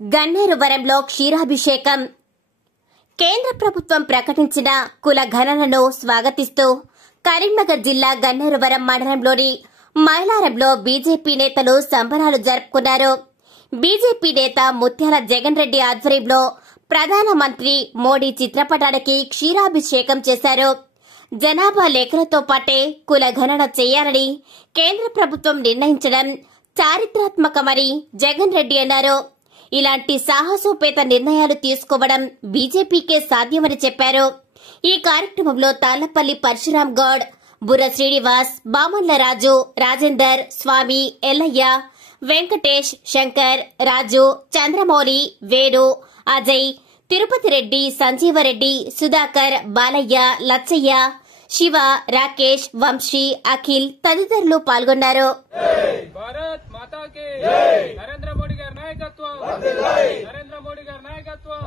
గన్నేరువరంలో క్షీరాభిషేకం. కేంద్ర ప్రభుత్వం ప్రకటించిన కుల గణనను స్వాగతిస్తూ కరీంనగర్ జిల్లా గన్నేరువరం మండలంలోని మైలారంలో బీజేపీ నేతలు సంబరాలు జరుపుకున్నారు. బీజేపీ నేత ముత్యాల జగన్ రెడ్డి ఆధ్వర్యంలో ప్రధానమంత్రి మోడీ చిత్రపటానికి క్షీరాభిషేకం చేశారు. జనాభా లెక్కలతో పాటే కుల గణన చేయాలని కేంద్ర ప్రభుత్వం నిర్ణయించడం చారిత్రాత్మకమని జగన్ రెడ్డి అన్నారు. ఇలాంటి సాహసోపేత నిర్ణయాలు తీసుకోవడం బీజేపీకే సాధ్యమని చెప్పారు. ఈ కార్యక్రమంలో తాళ్లపల్లి పరశురాం గౌడ్, బుర్ర శ్రీనివాస్, బామన్ల రాజు, రాజేందర్, స్వామి, ఎల్లయ్య, వెంకటేష్, శంకర్, రాజు, చంద్రమౌళి, వేణు, అజయ్, తిరుపతి రెడ్డి, సంజీవరెడ్డి, సుధాకర్, బాలయ్య, లచ్చయ్య, శివ, రాకేష్, వంశీ, అఖిల్ తదితరులు పాల్గొన్నారు. భారత్ మాతా కి నరేంద్ర మోడీ గారి నాయకత్వం, నరేంద్ర మోడీ గారి నాయకత్వం.